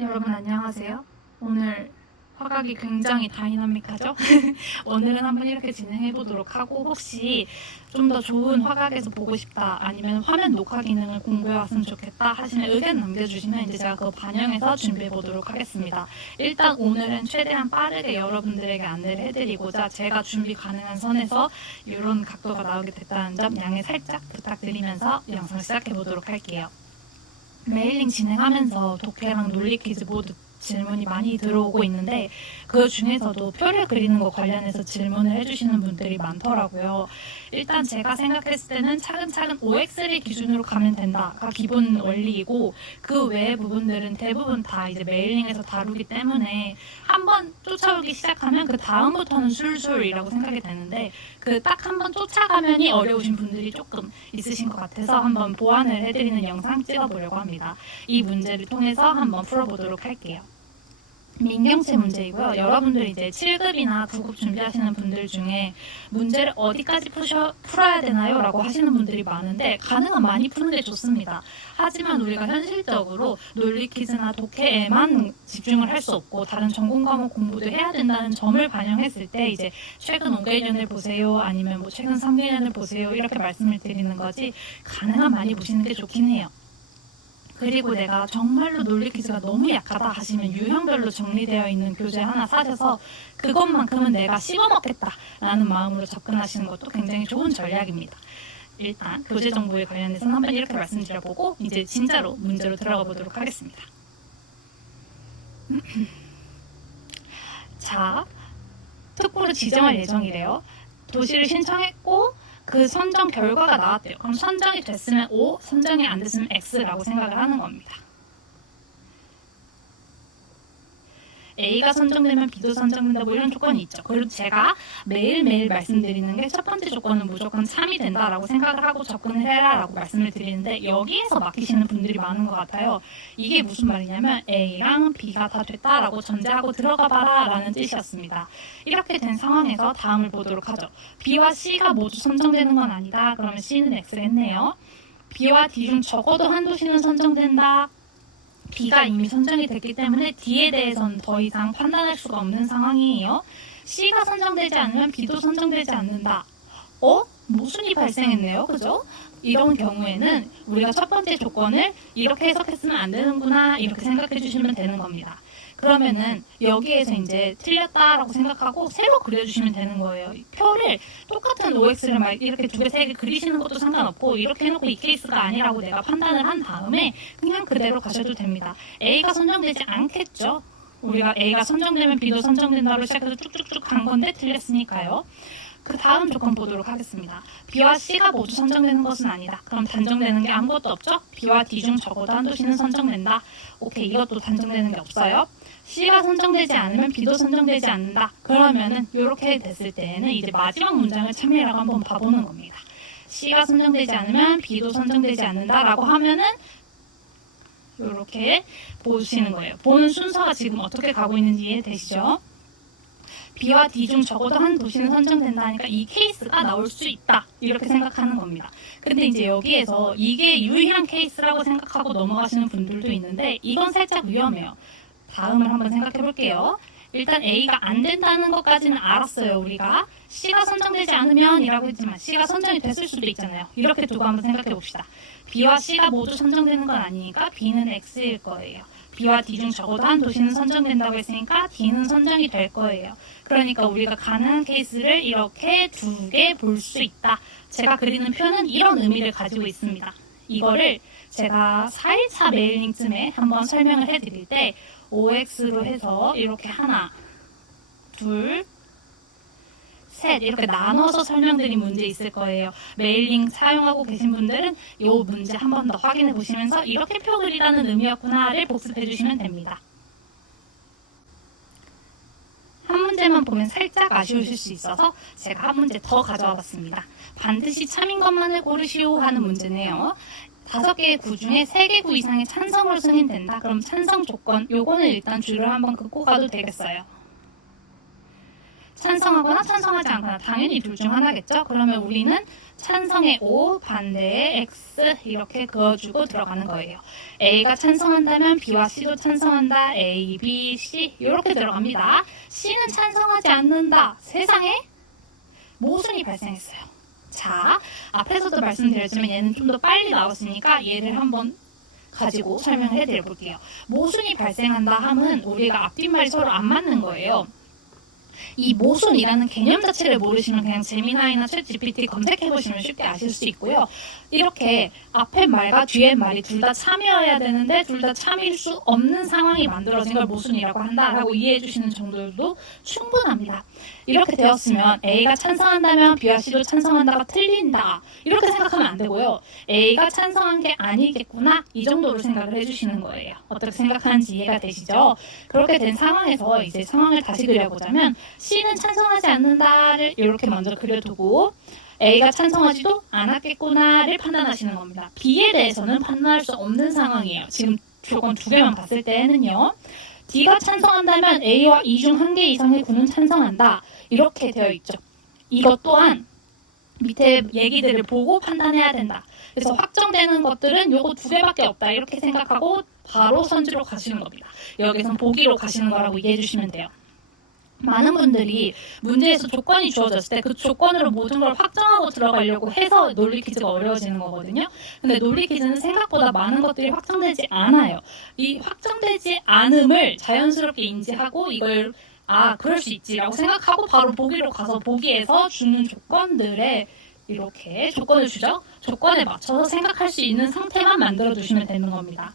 여러분 안녕하세요. 오늘 화각이 굉장히 다이나믹하죠? 오늘은 한번 이렇게 진행해 보도록 하고, 혹시 좀 더 좋은 화각에서 보고 싶다, 아니면 화면 녹화 기능을 공부해 왔으면 좋겠다 하시면 의견 남겨주시면 이제 제가 그거 반영해서 준비해 보도록 하겠습니다. 일단 오늘은 최대한 빠르게 여러분들에게 안내를 해드리고자 제가 준비 가능한 선에서 이런 각도가 나오게 됐다는 점 양해 살짝 부탁드리면서 영상 시작해 보도록 할게요. 메일링 진행하면서 독해랑 논리 퀴즈 모두 질문이 많이 들어오고 있는데, 그 중에서도 표를 그리는 거 관련해서 질문을 해주시는 분들이 많더라고요. 일단 제가 생각했을 때는 차근차근 OX를 기준으로 가면 된다가 기본 원리이고, 그 외의 부분들은 대부분 다 이제 메일링에서 다루기 때문에 한번 쫓아오기 시작하면 그 다음부터는 술술이라고 생각이 되는데, 그 딱 한번 쫓아가면이 어려우신 분들이 조금 있으신 것 같아서 한번 보완을 해드리는 영상 찍어보려고 합니다. 이 문제를 통해서 한번 풀어보도록 할게요. 민경채 문제이고요. 여러분들 이제 7급이나 9급 준비하시는 분들 중에 문제를 어디까지 풀어야 되나요? 라고 하시는 분들이 많은데, 가능한 많이 푸는 게 좋습니다. 하지만 우리가 현실적으로 논리 퀴즈나 독해에만 집중을 할 수 없고 다른 전공 과목 공부도 해야 된다는 점을 반영했을 때, 이제 최근 5개년을 보세요, 아니면 뭐 최근 3개년을 보세요, 이렇게 말씀을 드리는 거지, 가능한 많이 보시는 게 좋긴 해요. 그리고 내가 정말로 논리 퀴즈가 너무 약하다 하시면 유형별로 정리되어 있는 교재 하나 사셔서 그것만큼은 내가 씹어먹겠다라는 마음으로 접근하시는 것도 굉장히 좋은 전략입니다. 일단 교재 정보에 관련해서는 한번 이렇게 말씀드려보고 이제 진짜로 문제로 들어가 보도록 하겠습니다. 자, 특구를 지정할 예정이래요. 도시를 신청했고 그 선정 결과가 나왔대요. 그럼 선정이 됐으면 O, 선정이 안 됐으면 X라고 생각을 하는 겁니다. A가 선정되면 B도 선정된다, 뭐 이런 조건이 있죠. 그리고 제가 매일매일 말씀드리는 게, 첫 번째 조건은 무조건 3이 된다라고 생각을 하고 접근을 해라라고 말씀을 드리는데, 여기에서 막히시는 분들이 많은 것 같아요. 이게 무슨 말이냐면 A랑 B가 다 됐다라고 전제하고 들어가 봐라 라는 뜻이었습니다. 이렇게 된 상황에서 다음을 보도록 하죠. B와 C가 모두 선정되는 건 아니다. 그러면 C는 X겠네요. B와 D 중 적어도 한 도시는 선정된다. B가 이미 선정이 됐기 때문에 D에 대해서는 더 이상 판단할 수가 없는 상황이에요. C가 선정되지 않으면 B도 선정되지 않는다. 모순이 발생했네요. 그죠? 이런 경우에는 우리가 첫 번째 조건을 이렇게 해석했으면 안 되는구나, 이렇게 생각해 주시면 되는 겁니다. 그러면은 여기에서 이제 틀렸다라고 생각하고 새로 그려주시면 되는 거예요. 표를 똑같은 OX를 막 이렇게 두 개, 세 개 그리시는 것도 상관없고, 이렇게 해놓고 이 케이스가 아니라고 내가 판단을 한 다음에 그냥 그대로 가셔도 됩니다. A가 선정되지 않겠죠? 우리가 A가 선정되면 B도 선정된다로 시작해서 쭉쭉쭉 간 건데 틀렸으니까요. 그 다음 조건 보도록 하겠습니다. B와 C가 모두 선정되는 것은 아니다. 그럼 단정되는 게 아무것도 없죠? B와 D 중 적어도 한 도시는 선정된다. 오케이, 이것도 단정되는 게 없어요. C가 선정되지 않으면 B도 선정되지 않는다. 그러면은 이렇게 됐을 때는 이제 마지막 문장을 참여라고 한번 봐보는 겁니다. C가 선정되지 않으면 B도 선정되지 않는다라고 하면은 이렇게 보시는 거예요. 보는 순서가 지금 어떻게 가고 있는지 이해되시죠? B와 D 중 적어도 한 도시는 선정된다니까 이 케이스가 나올 수 있다, 이렇게 생각하는 겁니다. 근데 이제 여기에서 이게 유일한 케이스라고 생각하고 넘어가시는 분들도 있는데, 이건 살짝 위험해요. 다음을 한번 생각해 볼게요. 일단 A가 안 된다는 것까지는 알았어요. 우리가 C가 선정되지 않으면 이라고 했지만 C가 선정이 됐을 수도 있잖아요. 이렇게 두고 한번 생각해 봅시다. B와 C가 모두 선정되는 건 아니니까 B는 X일 거예요. B와 D 중 적어도 한 도시는 선정된다고 했으니까 D는 선정이 될 거예요. 그러니까 우리가 가능한 케이스를 이렇게 두 개 볼 수 있다. 제가 그리는 표는 이런 의미를 가지고 있습니다. 이거를 제가 4일차 메일링쯤에 한번 설명을 해드릴 때 OX로 해서 이렇게 하나, 둘, 셋 이렇게 나눠서 설명드린 문제 있을 거예요. 메일링 사용하고 계신 분들은 이 문제 한 번 더 확인해 보시면서 이렇게 표 그리라는 의미였구나를 복습해 주시면 됩니다. 한 문제만 보면 살짝 아쉬우실 수 있어서 제가 한 문제 더 가져와 봤습니다. 반드시 참인 것만을 고르시오 하는 문제네요. 5개의 구 중에 3개 구 이상의 찬성으로 승인된다. 그럼 찬성 조건, 요거는 일단 줄을 한번 긋고 가도 되겠어요. 찬성하거나 찬성하지 않거나 당연히 둘 중 하나겠죠. 그러면 우리는 찬성의 O, 반대의 X 이렇게 그어주고 들어가는 거예요. A가 찬성한다면 B와 C도 찬성한다. A, B, C 이렇게 들어갑니다. C는 찬성하지 않는다. 세상에 모순이 발생했어요. 자, 앞에서도 말씀드렸지만 얘는 좀 더 빨리 나왔으니까 얘를 한번 가지고 설명을 해드려 볼게요. 모순이 발생한다 함은 우리가 앞뒷말이 서로 안 맞는 거예요. 이 모순이라는 개념 자체를 모르시면 그냥 제미나이나 챗 GPT 검색해보시면 쉽게 아실 수 있고요. 이렇게 앞에 말과 뒤에 말이 둘 다 참여해야 되는데 둘 다 참일 수 없는 상황이 만들어진 걸 모순이라고 한다라고 이해해 주시는 정도도 충분합니다. 이렇게 되었으면 A가 찬성한다면 B와 C도 찬성한다가 틀린다. 이렇게 생각하면 안 되고요. A가 찬성한 게 아니겠구나. 이 정도로 생각을 해주시는 거예요. 어떻게 생각하는지 이해가 되시죠? 그렇게 된 상황에서 이제 상황을 다시 그려보자면 C는 찬성하지 않는다를 이렇게 먼저 그려두고 A가 찬성하지도 않았겠구나를 판단하시는 겁니다. B에 대해서는 판단할 수 없는 상황이에요. 지금 조건 두 개만 봤을 때는요. D가 찬성한다면 A와 E 중 한 개 이상의 구는 찬성한다. 이렇게 되어 있죠. 이것 또한 밑에 얘기들을 보고 판단해야 된다. 그래서 확정되는 것들은 요거 두 개밖에 없다. 이렇게 생각하고 바로 선지로 가시는 겁니다. 여기선 보기로 가시는 거라고 이해해 주시면 돼요. 많은 분들이 문제에서 조건이 주어졌을 때 그 조건으로 모든 걸 확정하고 들어가려고 해서 논리 퀴즈가 어려워지는 거거든요. 근데 논리 퀴즈는 생각보다 많은 것들이 확정되지 않아요. 이 확정되지 않음을 자연스럽게 인지하고 이걸 그럴 수 있지라고 생각하고 바로 보기로 가서 보기에서 주는 조건들에 이렇게 조건을 주죠. 조건에 맞춰서 생각할 수 있는 상태만 만들어 두시면 되는 겁니다.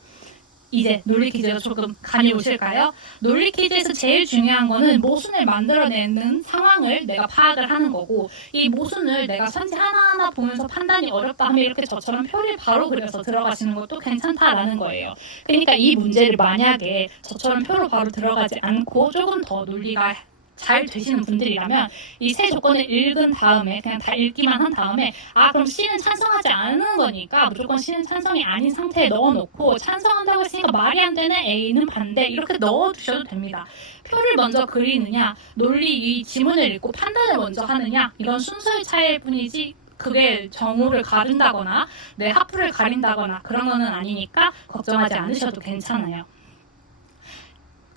이제 논리 퀴즈가 조금 감이 오실까요? 논리 퀴즈에서 제일 중요한 거는 모순을 만들어내는 상황을 내가 파악을 하는 거고 이 모순을 내가 선지 하나하나 보면서 판단이 어렵다 하면 이렇게 저처럼 표를 바로 그려서 들어가시는 것도 괜찮다라는 거예요. 그러니까 이 문제를 만약에 저처럼 표로 바로 들어가지 않고 조금 더 논리가 잘 되시는 분들이라면 이 세 조건을 읽은 다음에 그냥 다 읽기만 한 다음에 그럼 C는 찬성하지 않는 거니까 무조건 C는 찬성이 아닌 상태에 넣어놓고 찬성한다고 했으니까 말이 안 되는 A는 반대 이렇게 넣어두셔도 됩니다. 표를 먼저 그리느냐 논리 이 지문을 읽고 판단을 먼저 하느냐 이런 순서의 차이일 뿐이지 그게 정오를 가른다거나 내 하프를 가린다거나 그런 거는 아니니까 걱정하지 않으셔도 괜찮아요.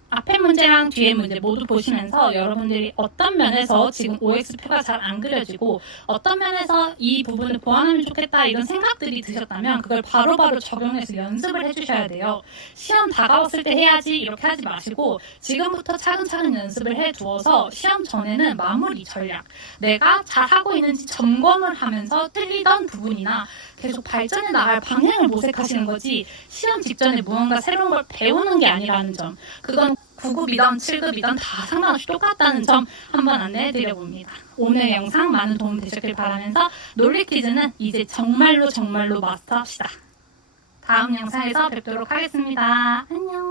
앞에 문제랑 뒤에 문제 모두 보시면서 여러분들이 어떤 면에서 지금 OX표가 잘 안 그려지고 어떤 면에서 이 부분을 보완하면 좋겠다 이런 생각들이 드셨다면 그걸 바로바로 적용해서 연습을 해주셔야 돼요. 시험 다가왔을 때 해야지 이렇게 하지 마시고 지금부터 차근차근 연습을 해두어서 시험 전에는 마무리 전략 내가 잘하고 있는지 점검을 하면서 틀리던 부분이나 계속 발전해 나갈 방향을 모색하시는 거지 시험 직전에 무언가 새로운 걸 배우는 게 아니라는 점 그건 9급이든 7급이든 다 상관없이 똑같다는 점 한번 안내해 드려봅니다. 오늘 영상 많은 도움 되셨길 바라면서 논리 퀴즈는 이제 정말로 마스터합시다. 다음 영상에서 뵙도록 하겠습니다. 안녕.